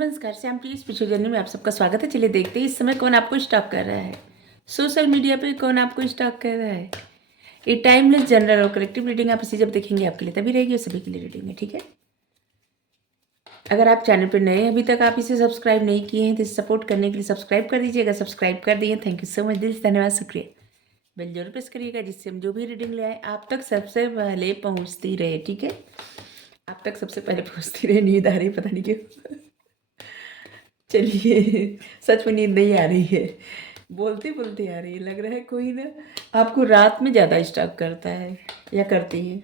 नमस्कार, श्याम की spiritual journey में आप सबका स्वागत है। चलिए देखते हैं इस समय कौन आपको स्टॉक कर रहा है। सोशल मीडिया पे कौन आपको स्टॉक कर रहा है। ये टाइमलेस जनरल और कलेक्टिव रीडिंग आप इसे जब देखेंगे आपके लिए तभी रहेगी और सभी के लिए रीडिंग है, ठीक है। अगर आप चैनल पर नए हैं, अभी तक आप इसे सब्सक्राइब नहीं किए हैं तो इसे सपोर्ट करने के लिए सब्सक्राइब कर दीजिएगा। सब्सक्राइब कर दिए, थैंक यू सो मच, दिल से धन्यवाद, शुक्रिया। बेल जरूर प्रेस करिएगा जिससे हम जो भी रीडिंग ले आए आप तक सबसे पहले पहुँचती रहे, ठीक है। आप तक सबसे पहले पहुँचती रहे। नींद आ रही है, पता नहीं क्यों। चलिए, सच में नींद नहीं आ रही है, बोलते बोलते आ रही है। लग रहा है कोई ना आपको रात में ज़्यादा स्टॉक करता है या करती है।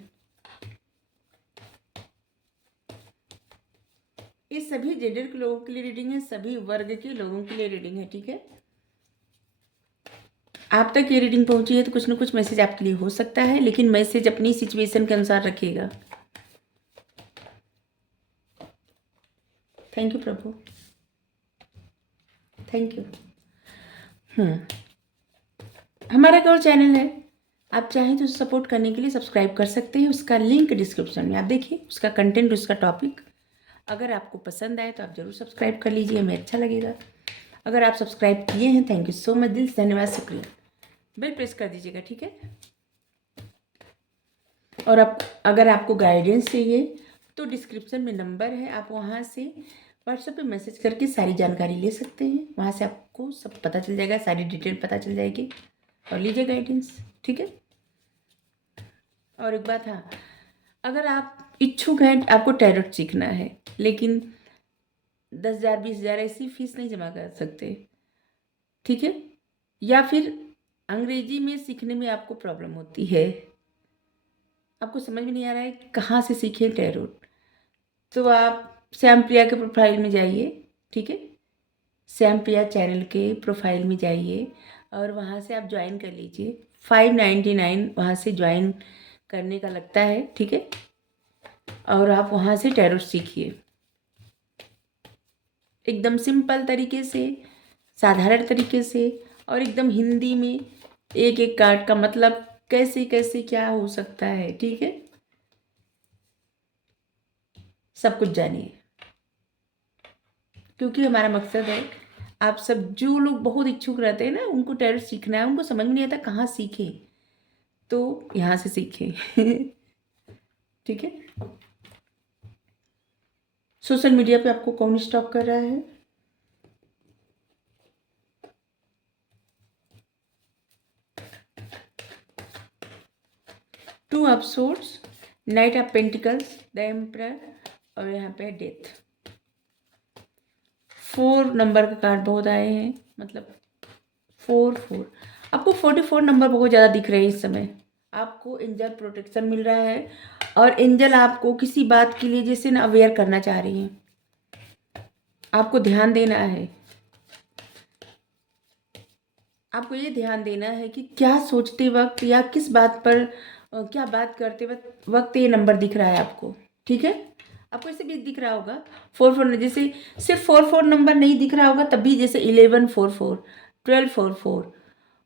ये सभी जेंडर के लोगों के लिए रीडिंग है, सभी वर्ग के लोगों के लिए रीडिंग है, ठीक है। आप तक ये रीडिंग पहुंची है तो कुछ ना कुछ मैसेज आपके लिए हो सकता है, लेकिन मैसेज अपनी सिचुएशन के अनुसार रखिएगा। Thank you Prabhu, thank you. हमारा एक और चैनल है, आप चाहें तो उसे सपोर्ट करने के लिए सब्सक्राइब कर सकते हैं। उसका लिंक डिस्क्रिप्शन में आप देखिए, उसका कंटेंट, उसका टॉपिक। अगर आपको पसंद आए तो आप ज़रूर सब्सक्राइब कर लीजिए, हमें अच्छा लगेगा। अगर आप सब्सक्राइब किए हैं, थैंक यू सो मच, दिल से धन्यवाद, शुक्रिया। बेल प्रेस कर दीजिएगा, ठीक है। और आप अगर आपको गाइडेंस चाहिए तो डिस्क्रिप्शन में नंबर है, आप वहाँ से व्हाट्सएप पे मैसेज करके सारी जानकारी ले सकते हैं। वहाँ से आपको सब पता चल जाएगा, सारी डिटेल पता चल जाएगी और लीजिए गाइडेंस, ठीक है। और एक बात, हाँ, अगर आप इच्छुक हैं, आपको टैरोट सीखना है, लेकिन 10,000 20,000 ऐसी फीस नहीं जमा कर सकते, ठीक है। या फिर अंग्रेजी में सीखने में आपको प्रॉब्लम होती है, आपको समझ में नहीं आ रहा है कहाँ से सीखें टैरोट, तो आप श्याम प्रिया के प्रोफाइल में जाइए, ठीक है। श्याम प्रिया चैनल के प्रोफाइल में जाइए और वहाँ से आप ज्वाइन कर लीजिए। 599 वहाँ से ज्वाइन करने का लगता है, ठीक है। और आप वहाँ से टैरोट सीखिए एकदम सिंपल तरीके से, साधारण तरीके से, और एकदम हिंदी में एक एक कार्ड का मतलब कैसे कैसे क्या हो सकता है, ठीक है। सब कुछ जानिए, क्योंकि हमारा मकसद है आप सब जो लोग बहुत इच्छुक रहते हैं ना, उनको टैरोट सीखना है, उनको समझ में नहीं आता कहाँ सीखें, तो यहाँ से सीखें। ठीक है। सोशल मीडिया पे आपको कौन स्टॉक कर रहा है। Two of swords, night of pentacles, the emperor, और यहाँ पे डेथ। 4 नंबर का कार्ड बहुत आए हैं, मतलब 4 आपको 44 नंबर बहुत ज़्यादा दिख रहे हैं इस समय। आपको एंजल प्रोटेक्शन मिल रहा है और एंजल आपको किसी बात के लिए जैसे ना अवेयर करना चाह रही हैं। आपको ध्यान देना है, आपको ये ध्यान देना है कि क्या सोचते वक्त या किस बात पर क्या बात करते वक्त ये नंबर दिख रहा है आपको, ठीक है। आपको ऐसे भी दिख रहा होगा 44, जैसे सिर्फ 44 नंबर नहीं दिख रहा होगा तब भी, जैसे 1144, 1244,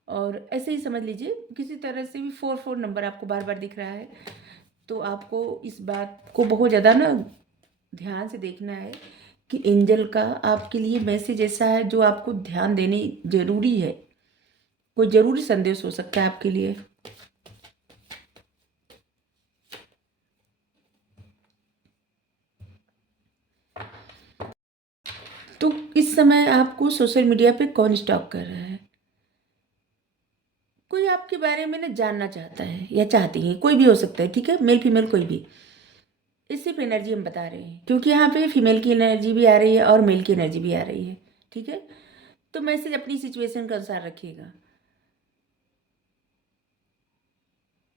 और ऐसे ही समझ लीजिए किसी तरह से भी 44 नंबर आपको बार बार दिख रहा है। तो आपको इस बात को बहुत ज़्यादा ना ध्यान से देखना है कि एंजल का आपके लिए मैसेज ऐसा है जो आपको ध्यान देने जरूरी है। कोई जरूरी संदेश हो सकता है आपके लिए। तो इस समय आपको सोशल मीडिया पे कौन स्टॉक कर रहा है। कोई आपके बारे में ना जानना चाहता है या चाहती है, कोई भी हो सकता है, ठीक है, मेल फीमेल कोई भी। इस सिर्फ एनर्जी हम बता रहे हैं, क्योंकि यहाँ पे फीमेल की एनर्जी भी आ रही है और मेल की एनर्जी भी आ रही है, ठीक है। तो मैसेज अपनी सिचुएशन के अनुसार रखिएगा।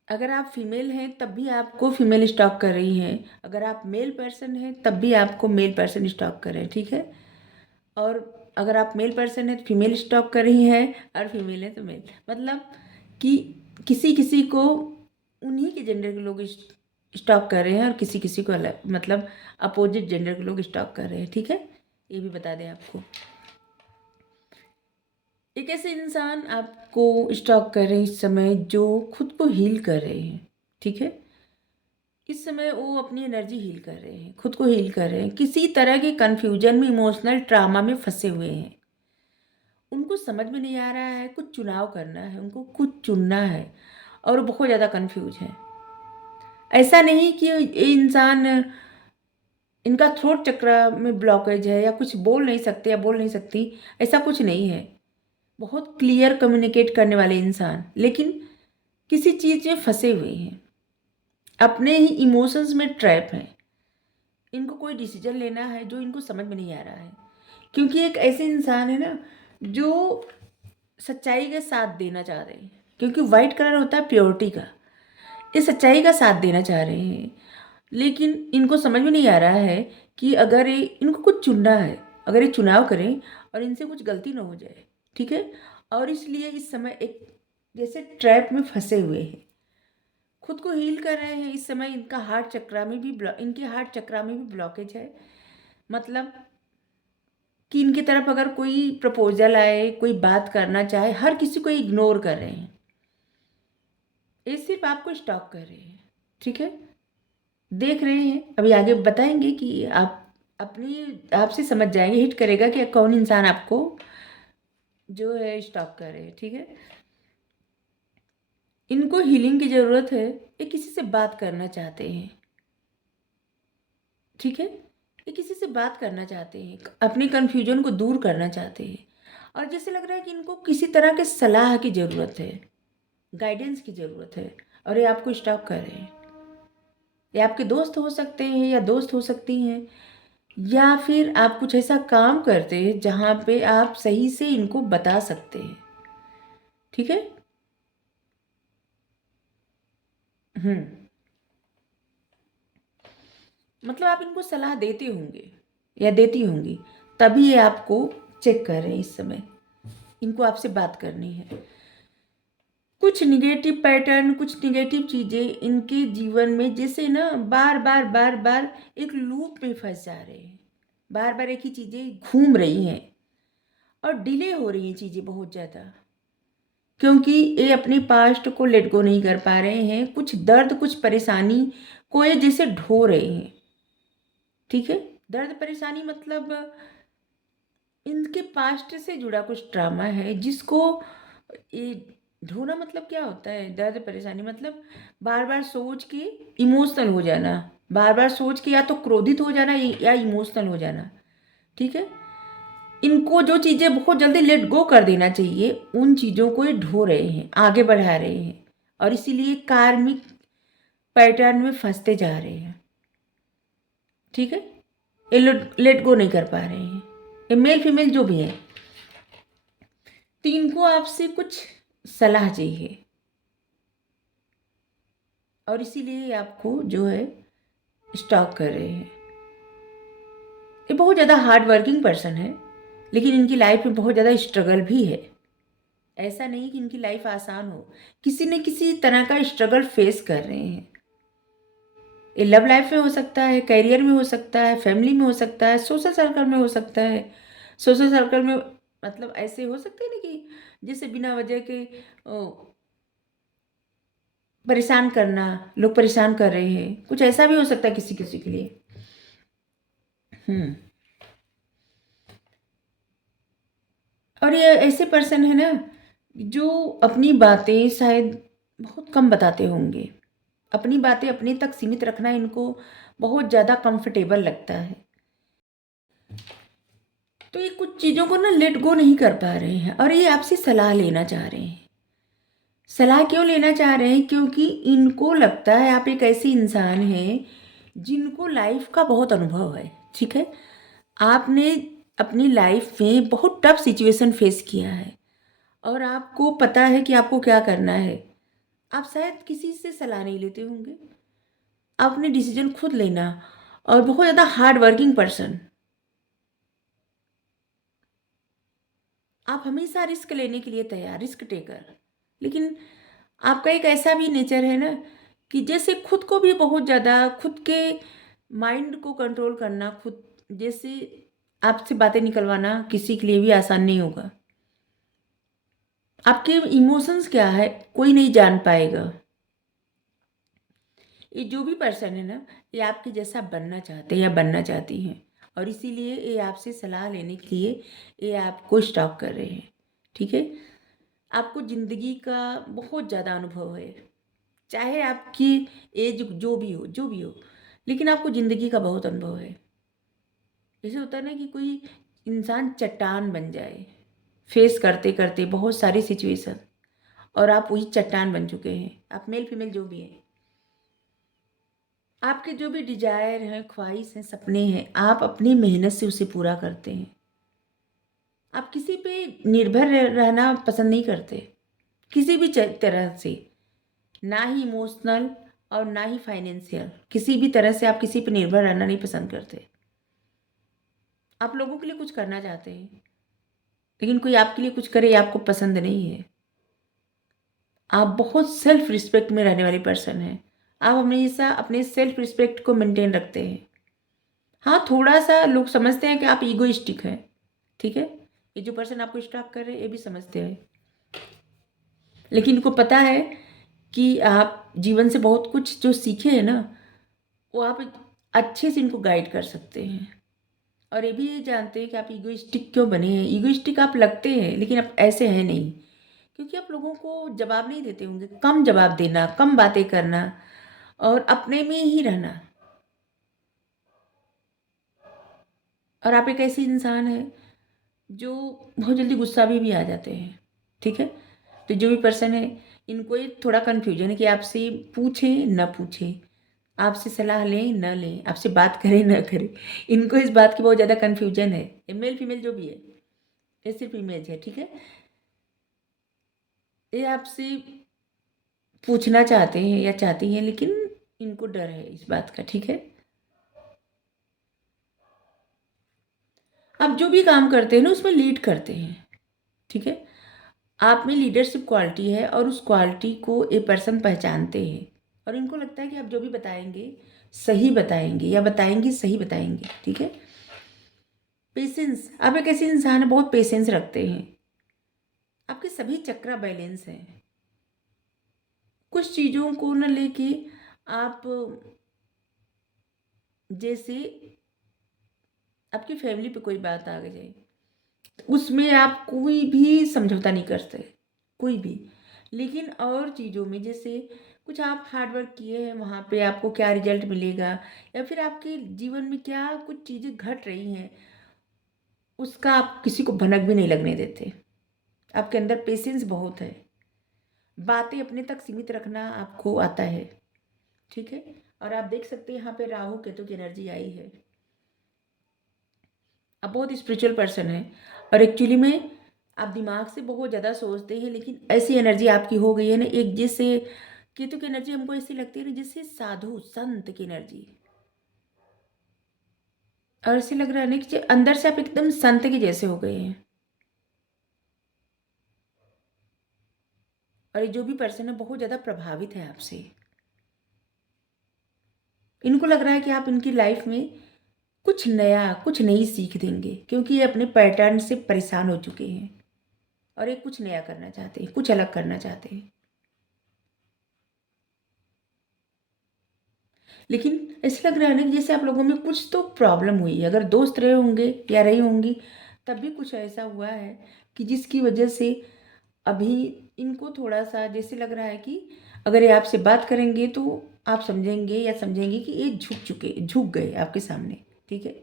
अगर आप फीमेल हैं तब भी आपको फीमेल स्टॉक कर रही हैं, अगर आप मेल पर्सन हैं तब भी आपको मेल पर्सन स्टॉक कर रहे हैं, ठीक है। और अगर आप मेल पर्सन हैं तो फीमेल स्टॉक कर रही हैं, और फीमेल है तो मेल, मतलब कि किसी किसी को उन्हीं के जेंडर के लोग स्टॉक कर रहे हैं और किसी किसी को अलग, मतलब अपोजिट जेंडर के लोग स्टॉक कर रहे हैं, ठीक है। ये भी बता दें आपको। एक ऐसे इंसान आपको स्टॉक कर रहे हैं इस समय जो खुद को हील कर रहे हैं, ठीक है। इस समय वो अपनी एनर्जी हील कर रहे हैं, खुद को हील कर रहे हैं, किसी तरह के कन्फ्यूजन में, इमोशनल ट्रामा में फंसे हुए हैं। उनको समझ में नहीं आ रहा है, कुछ चुनाव करना है, उनको कुछ चुनना है और वो बहुत ज़्यादा कन्फ्यूज है। ऐसा नहीं कि ये इंसान, इनका थ्रोट चक्र में ब्लॉकेज है या कुछ बोल नहीं सकते या बोल नहीं सकती, ऐसा कुछ नहीं है। बहुत क्लियर कम्युनिकेट करने वाले इंसान, लेकिन किसी चीज़ में फंसे हुए हैं, अपने ही इमोशंस में ट्रैप हैं। इनको कोई डिसीजन लेना है जो इनको समझ में नहीं आ रहा है, क्योंकि एक ऐसे इंसान है ना जो सच्चाई का साथ देना चाह रहे हैं, क्योंकि वाइट कलर होता है प्योरिटी का। ये सच्चाई का साथ देना चाह रहे हैं, लेकिन इनको समझ में नहीं आ रहा है कि अगर ये इनको कुछ चुनना है, अगर ये चुनाव करें और इनसे कुछ गलती ना हो जाए, ठीक है। और इसलिए इस समय एक जैसे ट्रैप में फंसे हुए हैं, खुद को हील कर रहे हैं। इस समय इनका हार्ट चक्रा में भी इनके हार्ट चक्रा में भी ब्लॉकेज है। मतलब कि इनकी तरफ अगर कोई प्रपोजल आए, कोई बात करना चाहे, हर किसी को इग्नोर कर रहे हैं। ये सिर्फ आपको स्टॉक कर रहे हैं, ठीक है। देख रहे हैं, अभी आगे बताएंगे कि आप अपनी आपसे समझ जाएंगे, हिट करेगा कि कौन इंसान आपको जो है स्टॉक कर रहे हैं, ठीक है। इनको हीलिंग की ज़रूरत है, ये किसी से बात करना चाहते हैं, ठीक है। ये किसी से बात करना चाहते हैं, अपने कन्फ्यूजन को दूर करना चाहते हैं, और जैसे लग रहा है कि इनको किसी तरह के सलाह की ज़रूरत है, गाइडेंस की ज़रूरत है, और ये आपको स्टॉक कर रहे हैं। ये आपके दोस्त हो सकते हैं या दोस्त हो सकती हैं, या फिर आप कुछ ऐसा काम करते हैं जहाँ पे आप सही से इनको बता सकते हैं, ठीक है। हम्म मतलब आप इनको सलाह देते होंगे या देती होंगी, तभी ये आपको चेक कर रहे हैं इस समय। इनको आपसे बात करनी है। कुछ निगेटिव पैटर्न, कुछ निगेटिव चीज़ें इनके जीवन में जैसे ना बार बार बार बार एक लूप में फंस जा रहे हैं, बार बार एक ही चीज़ें घूम रही हैं और डिले हो रही हैं चीज़ें बहुत ज़्यादा, क्योंकि ये अपने पास्ट को लेट गो नहीं कर पा रहे हैं। कुछ दर्द, कुछ परेशानी को ये जैसे ढो रहे हैं, ठीक है। दर्द परेशानी मतलब इनके पास्ट से जुड़ा कुछ ट्रामा है जिसको ये ढोना। मतलब क्या होता है दर्द परेशानी? मतलब बार बार सोच के इमोशनल हो जाना, बार बार सोच के या तो क्रोधित हो जाना या इमोशनल हो जाना, ठीक है। इनको जो चीज़ें बहुत जल्दी लेट गो कर देना चाहिए, उन चीज़ों को ये ढो रहे हैं, आगे बढ़ा रहे हैं, और इसीलिए कार्मिक पैटर्न में फंसते जा रहे हैं, ठीक है। ये लेट गो नहीं कर पा रहे हैं, ये मेल फीमेल जो भी है। तो इनको आपसे कुछ सलाह चाहिए, और इसीलिए आपको जो है स्टॉक कर रहे हैं। ये बहुत ज़्यादा हार्ड वर्किंग पर्सन है, लेकिन इनकी लाइफ में बहुत ज़्यादा स्ट्रगल भी है। ऐसा नहीं कि इनकी लाइफ आसान हो, किसी न किसी तरह का स्ट्रगल फेस कर रहे हैं। ये लव लाइफ में हो सकता है, करियर में हो सकता है, फैमिली में हो सकता है, सोशल सर्कल में हो सकता है। सोशल सर्कल में मतलब ऐसे हो सकते हैं ना कि जैसे बिना वजह के परेशान करना, लोग परेशान कर रहे हैं, कुछ ऐसा भी हो सकता है किसी किसी के लिए। हम्म और ये ऐसे पर्सन है ना जो अपनी बातें शायद बहुत कम बताते होंगे। अपनी बातें अपने तक सीमित रखना इनको बहुत ज़्यादा कंफर्टेबल लगता है। तो ये कुछ चीज़ों को ना लेट गो नहीं कर पा रहे हैं, और ये आपसे सलाह लेना चाह रहे हैं। सलाह क्यों लेना चाह रहे हैं? क्योंकि इनको लगता है आप एक ऐसे इंसान हैं जिनको लाइफ का बहुत अनुभव है, ठीक है। आपने अपनी लाइफ में बहुत टफ सिचुएशन फेस किया है, और आपको पता है कि आपको क्या करना है। आप शायद किसी से सलाह नहीं लेते होंगे, आपने डिसीजन खुद लेना, और बहुत ज़्यादा हार्ड वर्किंग पर्सन। आप हमेशा रिस्क लेने के लिए तैयार, रिस्क टेकर। लेकिन आपका एक ऐसा भी नेचर है ना कि जैसे खुद को भी बहुत ज़्यादा, खुद के माइंड को कंट्रोल करना, खुद जैसे आपसे बातें निकलवाना किसी के लिए भी आसान नहीं होगा। आपके इमोशंस क्या है कोई नहीं जान पाएगा, ये जो भी पर्सन है ना, ये आपके जैसा बनना चाहते हैं या बनना चाहती हैं, और इसीलिए ये आपसे सलाह लेने के लिए ये आपको स्टॉक कर रहे हैं। ठीक है, आपको ज़िंदगी का बहुत ज़्यादा अनुभव है, चाहे आपकी एज जो भी हो, लेकिन आपको ज़िंदगी का बहुत अनुभव है। जैसे होता है ना कि कोई इंसान चट्टान बन जाए फेस करते करते बहुत सारी सिचुएशन, और आप वही चट्टान बन चुके हैं, आप मेल फीमेल जो भी हैं। आपके जो भी डिजायर हैं, ख्वाहिश हैं, सपने हैं, आप अपनी मेहनत से उसे पूरा करते हैं। आप किसी पे निर्भर रहना पसंद नहीं करते, किसी भी तरह से, ना ही इमोशनल और ना ही फाइनेंशियल, किसी भी तरह से आप किसी पे निर्भर रहना नहीं पसंद करते। आप लोगों के लिए कुछ करना चाहते हैं, लेकिन कोई आपके लिए कुछ करे ये आपको पसंद नहीं है। आप बहुत सेल्फ रिस्पेक्ट में रहने वाली पर्सन हैं। आप हमेशा अपने सेल्फ रिस्पेक्ट को मेंटेन रखते हैं। हाँ, थोड़ा सा लोग समझते हैं कि आप ईगोइस्टिक हैं। ठीक है, ये जो पर्सन आपको स्टॉक कर रहे हैं ये भी समझते हैं, लेकिन इनको पता है कि आप जीवन से बहुत कुछ जो सीखे हैं ना, वो आप अच्छे से इनको गाइड कर सकते हैं। और ये भी ये जानते हैं कि आप ईगोइस्टिक क्यों बने हैं। ईगोइस्टिक आप लगते हैं, लेकिन आप ऐसे हैं नहीं, क्योंकि आप लोगों को जवाब नहीं देते होंगे। कम जवाब देना, कम बातें करना और अपने में ही रहना। और आप एक ऐसी इंसान है जो बहुत जल्दी गुस्सा भी आ जाते हैं। ठीक है, तो जो भी पर्सन है, इनको ये थोड़ा कन्फ्यूजन है कि आपसे पूछें न पूछें, आपसे सलाह लें न लें, आपसे बात करें न करें। इनको इस बात की बहुत ज़्यादा कन्फ्यूजन है। ये मेल फीमेल जो भी है, ये सिर्फ इमेज है। ठीक है, ये आपसे पूछना चाहते हैं या चाहती हैं, लेकिन इनको डर है इस बात का। ठीक है, आप जो भी काम करते हैं ना उसमें लीड करते हैं। ठीक है, आप में लीडरशिप क्वालिटी है और उस क्वालिटी को ए पर्सन पहचानते हैं, और इनको लगता है कि आप जो भी बताएंगे सही बताएंगे या बताएंगे सही बताएंगे। ठीक है, पेशेंस, आप एक ऐसे इंसान है बहुत पेशेंस रखते हैं। आपके सभी चक्र बैलेंस हैं। कुछ चीज़ों को न लेके आप, जैसे आपकी फैमिली पे कोई बात आ जाए, उसमें आप कोई भी समझौता नहीं करते, कोई भी। लेकिन और चीज़ों में, जैसे कुछ आप हार्ड वर्क किए हैं, वहाँ पे आपको क्या रिजल्ट मिलेगा, या फिर आपके जीवन में क्या कुछ चीज़ें घट रही हैं, उसका आप किसी को भनक भी नहीं लगने देते। आपके अंदर पेशेंस बहुत है। बातें अपने तक सीमित रखना आपको आता है। ठीक है, और आप देख सकते हैं यहाँ पे राहु केतु की एनर्जी आई है। आप बहुत स्पिरिचुअल पर्सन है, और एक्चुअली में आप दिमाग से बहुत ज़्यादा सोचते हैं, लेकिन ऐसी एनर्जी आपकी हो गई है ना, एक जैसे केतु की एनर्जी हमको ऐसी लगती है ना जैसे साधु संत की एनर्जी। और ऐसे लग रहा है ना कि अंदर से आप एकदम संत के जैसे हो गए हैं। और ये जो भी पर्सन है बहुत ज़्यादा प्रभावित है आपसे। इनको लग रहा है कि आप इनकी लाइफ में कुछ नया, कुछ नई सीख देंगे, क्योंकि ये अपने पैटर्न से परेशान हो चुके हैं और ये कुछ नया करना चाहते हैं, कुछ अलग करना चाहते हैं। लेकिन ऐसा लग रहा है ना कि जैसे आप लोगों में कुछ तो प्रॉब्लम हुई है। अगर दोस्त रहे होंगे या रही होंगी, तब भी कुछ ऐसा हुआ है कि जिसकी वजह से अभी इनको थोड़ा सा जैसे लग रहा है कि अगर ये आपसे बात करेंगे तो आप समझेंगे या समझेंगे कि ये झुक गए आपके सामने। ठीक है,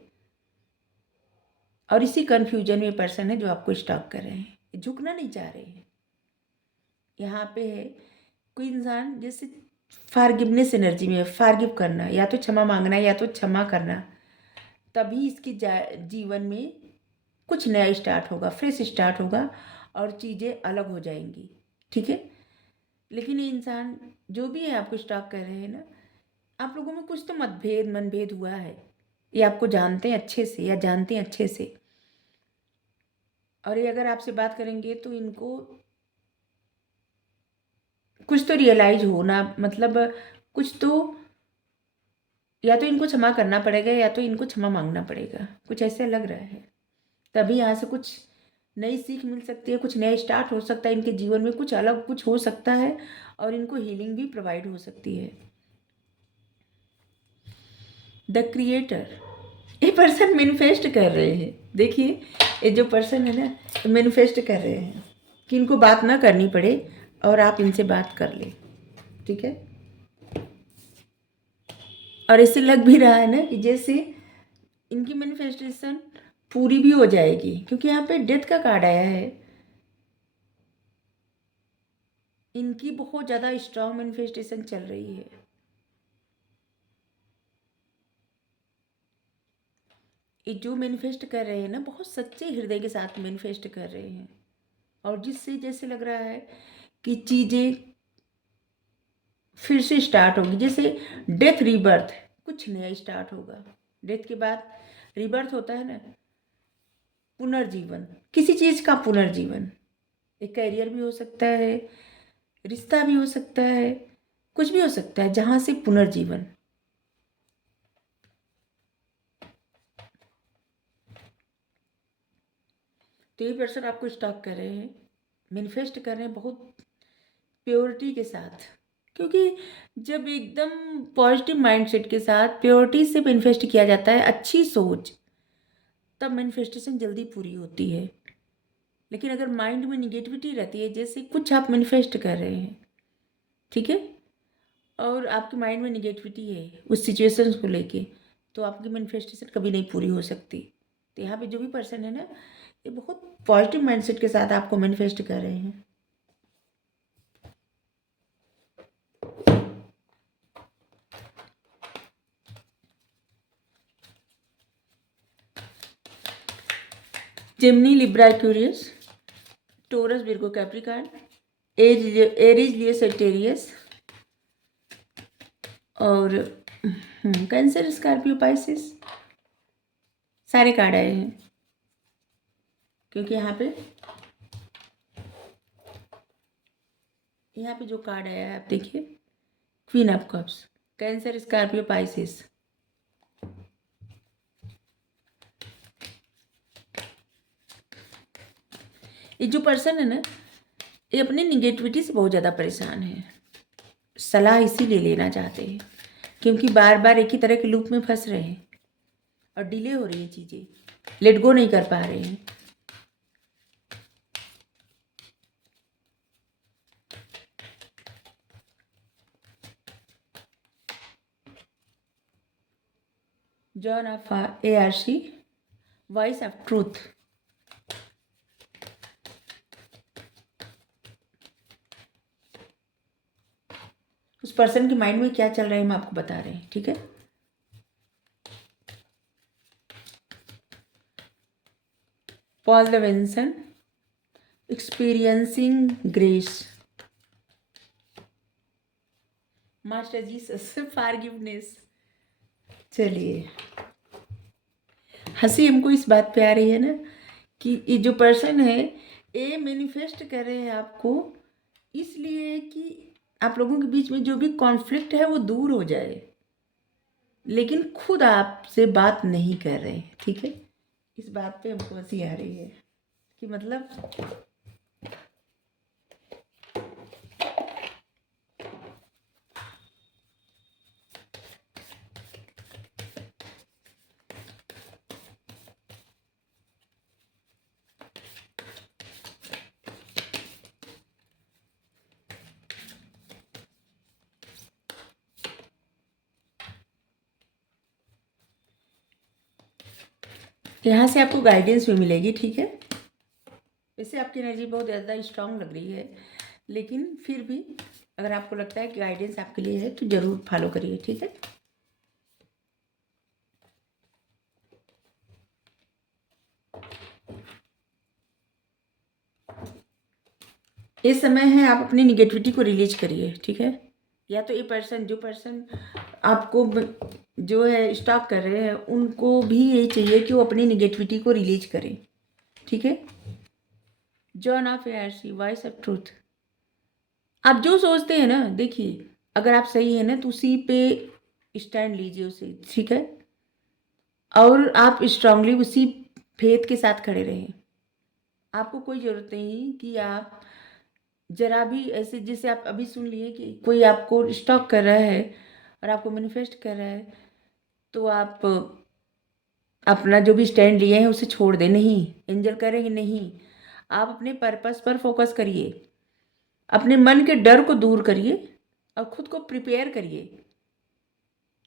और इसी कन्फ्यूजन में पर्सन है जो आपको स्टॉक कर रहे हैं, ये झुकना नहीं चाह रहे हैं। यहाँ पे है कोई इंसान जैसे फारगिवनेस एनर्जी में, फारगिव करना, या तो क्षमा मांगना या तो क्षमा करना, तभी इसकी जीवन में कुछ नया स्टार्ट होगा, फ्रेश स्टार्ट होगा और चीज़ें अलग हो जाएंगी। ठीक है, लेकिन ये इंसान जो भी है आपको स्टॉक कर रहे हैं ना, आप लोगों में कुछ तो मनभेद हुआ है। ये आपको जानते हैं अच्छे से या जानते हैं अच्छे से, और ये अगर आपसे बात करेंगे तो इनको कुछ तो रियलाइज होना, मतलब कुछ तो, या तो इनको क्षमा करना पड़ेगा या तो इनको क्षमा मांगना पड़ेगा, कुछ ऐसे लग रहा है। तभी यहाँ से कुछ नई सीख मिल सकती है, कुछ नया स्टार्ट हो सकता है इनके जीवन में, कुछ अलग कुछ हो सकता है और इनको हीलिंग भी प्रोवाइड हो सकती है। The creator. ये पर्सन मैनिफेस्ट कर रहे हैं। देखिए ये जो पर्सन है ना, मैनिफेस्ट कर रहे हैं कि इनको बात ना करनी पड़े और आप इनसे बात कर ले, ठीक है। और इससे लग भी रहा है ना कि जैसे इनकी मैनिफेस्टेशन पूरी भी हो जाएगी, क्योंकि यहाँ पे डेथ का कार्ड आया है। इनकी बहुत ज़्यादा स्ट्रांग मैनिफेस्टेशन चल रही है। ये जो मैनिफेस्ट कर रहे हैं ना, बहुत सच्चे हृदय के साथ मैनिफेस्ट कर रहे हैं, और जिससे जैसे लग रहा है कि चीज़ें फिर से स्टार्ट होगी, जैसे डेथ रीबर्थ, कुछ नया स्टार्ट होगा। डेथ के बाद रीबर्थ होता है ना, पुनर्जीवन, किसी चीज़ का पुनर्जीवन। एक करियर भी हो सकता है, रिश्ता भी हो सकता है, कुछ भी हो सकता है जहाँ से पुनर्जीवन। तो ये पर्सन आपको स्टॉक कर रहे हैं, मैनिफेस्ट कर रहे हैं बहुत प्योरिटी के साथ, क्योंकि जब एकदम पॉजिटिव माइंडसेट के साथ प्योरिटी से मैनिफेस्ट किया जाता है, अच्छी सोच, तब मैनिफेस्टेशन जल्दी पूरी होती है। लेकिन अगर माइंड में निगेटिविटी रहती है, जैसे कुछ आप मैनिफेस्ट कर रहे हैं, ठीक है, और आपके माइंड में निगेटिविटी है उस सिचुएशंस को लेके, तो आपकी मैनिफेस्टेशन कभी नहीं पूरी हो सकती। तो यहाँ पे जो भी पर्सन है ना, ये बहुत पॉजिटिव माइंडसेट के साथ आपको मैनिफेस्ट कर रहे हैं। Gemini, Libra, Aquarius, Taurus, Virgo, Capricorn, Aries, Leo, Sagittarius और कैंसर, स्कॉर्पियो, पाइसेस, सारे कार्ड आए हैं। क्योंकि यहाँ पे जो कार्ड आया है आप देखिए, queen of cups, cancer, Scorpio, Pisces. ये जो पर्सन है ना, ये अपनी निगेटिविटी से बहुत ज़्यादा परेशान है। सलाह इसीलिए लेना चाहते हैं क्योंकि बार बार एक ही तरह के लूप में फंस रहे हैं और डिले हो रही है चीज़ें, लेट गो नहीं कर पा रहे हैं। John of ARC, voice of truth. उस पर्सन के माइंड में क्या चल रहा है हम आपको बता रहे हैं, ठीक है। Paul the Vinson, experiencing grace, master Jesus, forgiveness. चलिए, हंसी हमको इस बात पे आ रही है ना कि ये जो पर्सन है, ये मैनिफेस्ट कर रहे हैं आपको इसलिए कि आप लोगों के बीच में जो भी कॉन्फ्लिक्ट है वो दूर हो जाए, लेकिन खुद आपसे बात नहीं कर रहे हैं, ठीक है। इस बात पे हमको हंसी आ रही है कि मतलब यहाँ से आपको गाइडेंस भी मिलेगी, ठीक है। वैसे आपकी एनर्जी बहुत ज़्यादा स्ट्रांग लग रही है, लेकिन फिर भी अगर आपको लगता है कि गाइडेंस आपके लिए है तो ज़रूर फॉलो करिए, ठीक है। ये समय है आप अपनी निगेटिविटी को रिलीज करिए, ठीक है। या तो ये पर्सन, जो पर्सन आपको जो है स्टॉक कर रहे हैं, उनको भी यही चाहिए कि वो अपनी निगेटिविटी को रिलीज करें, ठीक है। John of ARC, voice of truth. आप जो सोचते हैं ना, देखिए अगर आप सही है ना तो उसी पे स्टैंड लीजिए उसे, ठीक है। और आप स्ट्रांगली उसी फेथ के साथ खड़े रहें। आपको कोई ज़रूरत नहीं कि आप जरा भी ऐसे, जैसे आप अभी सुन लिए कि कोई आपको स्टॉक कर रहा है और आपको मैनिफेस्ट कर रहा है, तो आप अपना जो भी स्टैंड लिए हैं उसे छोड़ दें। नहीं, एंजल करेंगे नहीं, आप अपने पर्पस पर फोकस करिए, अपने मन के डर को दूर करिए और खुद को प्रिपेयर करिए,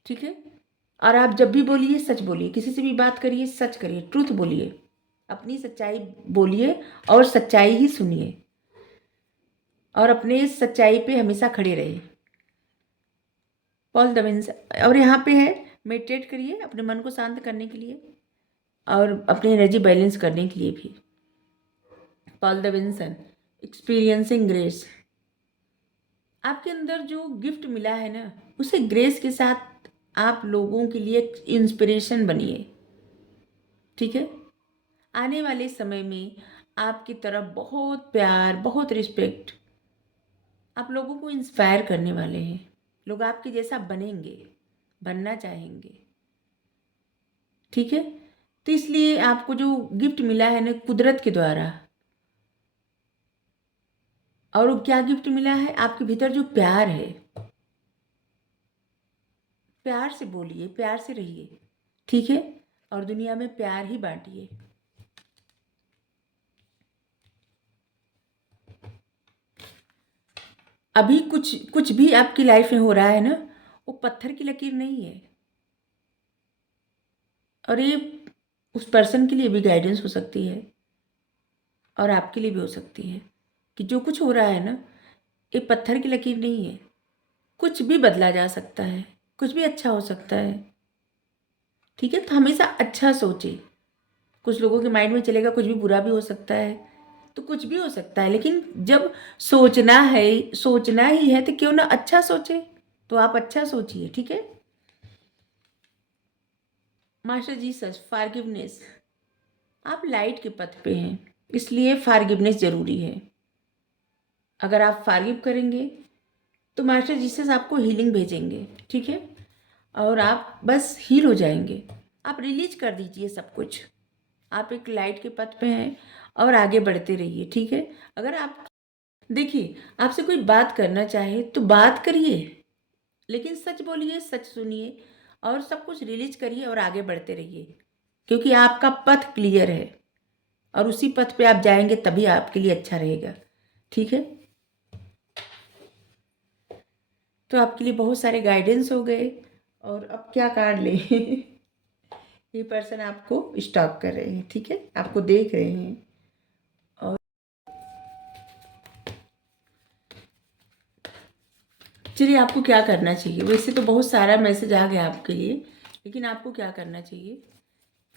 ठीक है। और आप जब भी बोलिए सच बोलिए, किसी से भी बात करिए सच करिए, ट्रूथ बोलिए, अपनी सच्चाई बोलिए और सच्चाई ही सुनिए और अपने सच्चाई पे हमेशा खड़े रहिए। Paul the Vince. और यहाँ पे है, मेडिटेट करिए अपने मन को शांत करने के लिए और अपनी एनर्जी बैलेंस करने के लिए भी। Paul the Vinson, experiencing grace. आपके अंदर जो गिफ्ट मिला है ना, उसे ग्रेस के साथ आप लोगों के लिए इंस्पिरेशन बनिए, ठीक है। आने वाले समय में आपकी तरफ बहुत प्यार, बहुत रिस्पेक्ट, आप लोगों को इंस्पायर करने वाले हैं। लोग आपके जैसा बनेंगे, बनना चाहेंगे, ठीक है। तो इसलिए आपको जो गिफ्ट मिला है ना कुदरत के द्वारा, और वो क्या गिफ्ट मिला है, आपके भीतर जो प्यार है, प्यार से बोलिए, प्यार से रहिए, ठीक है। और दुनिया में प्यार ही बांटिए। अभी कुछ कुछ भी आपकी लाइफ में हो रहा है ना, वो पत्थर की लकीर नहीं है, और ये उस पर्सन के लिए भी गाइडेंस हो सकती है और आपके लिए भी हो सकती है कि जो कुछ हो रहा है ना, ये पत्थर की लकीर नहीं है, कुछ भी बदला जा सकता है, कुछ भी अच्छा हो सकता है, ठीक है। तो हमेशा अच्छा सोचे। कुछ लोगों के माइंड में चलेगा कुछ भी बुरा भी हो सकता है, तो कुछ भी हो सकता है, लेकिन जब सोचना है, सोचना ही है, तो क्यों ना अच्छा सोचे। तो आप अच्छा सोचिए, ठीक है। Master Jesus, forgiveness. आप लाइट के पथ पे हैं, इसलिए फॉरगिवनेस जरूरी है। अगर आप फॉरगिव करेंगे तो मास्टर जीसस आपको हीलिंग भेजेंगे, ठीक है। और आप बस हील हो जाएंगे। आप रिलीज कर दीजिए सब कुछ। आप एक लाइट के पथ पे हैं और आगे बढ़ते रहिए, ठीक है। अगर आप देखिए, आपसे कोई बात करना चाहे तो बात करिए, लेकिन सच बोलिए, सच सुनिए और सब कुछ रिलीज करिए और आगे बढ़ते रहिए, क्योंकि आपका पथ क्लियर है और उसी पथ पे आप जाएंगे तभी आपके लिए अच्छा रहेगा, ठीक है। तो आपके लिए बहुत सारे गाइडेंस हो गए, और अब क्या कार्ड ले ये पर्सन आपको स्टॉप कर रहे हैं, ठीक है, आपको देख रहे हैं। और चलिए, आपको क्या करना चाहिए। वैसे तो बहुत सारा मैसेज आ गया आपके लिए, लेकिन आपको क्या करना चाहिए,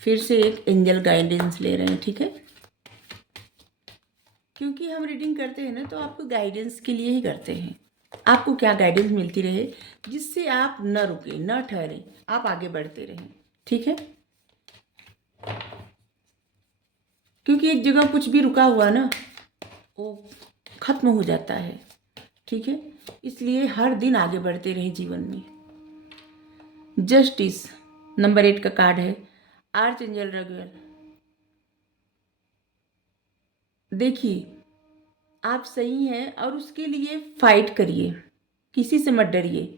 फिर से एक एंजल गाइडेंस ले रहे हैं, ठीक है। क्योंकि हम रीडिंग करते हैं ना, तो आपको गाइडेंस के लिए ही करते हैं। आपको क्या गाइडेंस मिलती रहे जिससे आप न रुके, न ठहरे, आप आगे बढ़ते रहें, ठीक है। क्योंकि एक जगह कुछ भी रुका हुआ ना, वो खत्म हो जाता है, ठीक है। इसलिए हर दिन आगे बढ़ते रहे जीवन में। जस्टिस नंबर 8 का कार्ड है, आर्च एंजल रगुएल। देखिए, आप सही हैं और उसके लिए फाइट करिए, किसी से मत डरिए,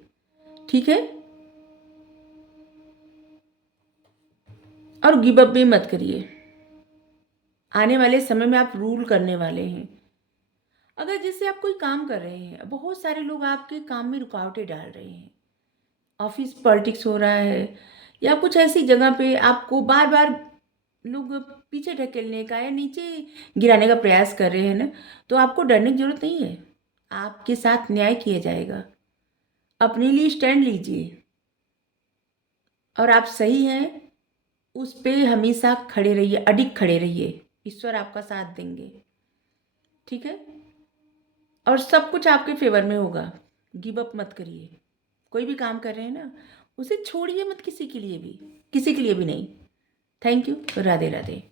ठीक है। और गिव अप भी मत करिए। आने वाले समय में आप रूल करने वाले हैं। अगर जैसे आप कोई काम कर रहे हैं, बहुत सारे लोग आपके काम में रुकावटें डाल रहे हैं, ऑफिस पॉलिटिक्स हो रहा है या कुछ ऐसी जगह पे आपको बार बार लोग पीछे ढकेलने का या नीचे गिराने का प्रयास कर रहे हैं ना, तो आपको डरने की जरूरत नहीं है। आपके साथ न्याय किया जाएगा। अपने लिए स्टैंड लीजिए और आप सही हैं उस पे हमेशा खड़े रहिए, अडिग खड़े रहिए। ईश्वर आपका साथ देंगे, ठीक है। और सब कुछ आपके फेवर में होगा। गिव अप मत करिए। कोई भी काम कर रहे हैं ना, उसे छोड़िए मत किसी के लिए भी, किसी के लिए भी नहीं। Thank you. राधे राधे।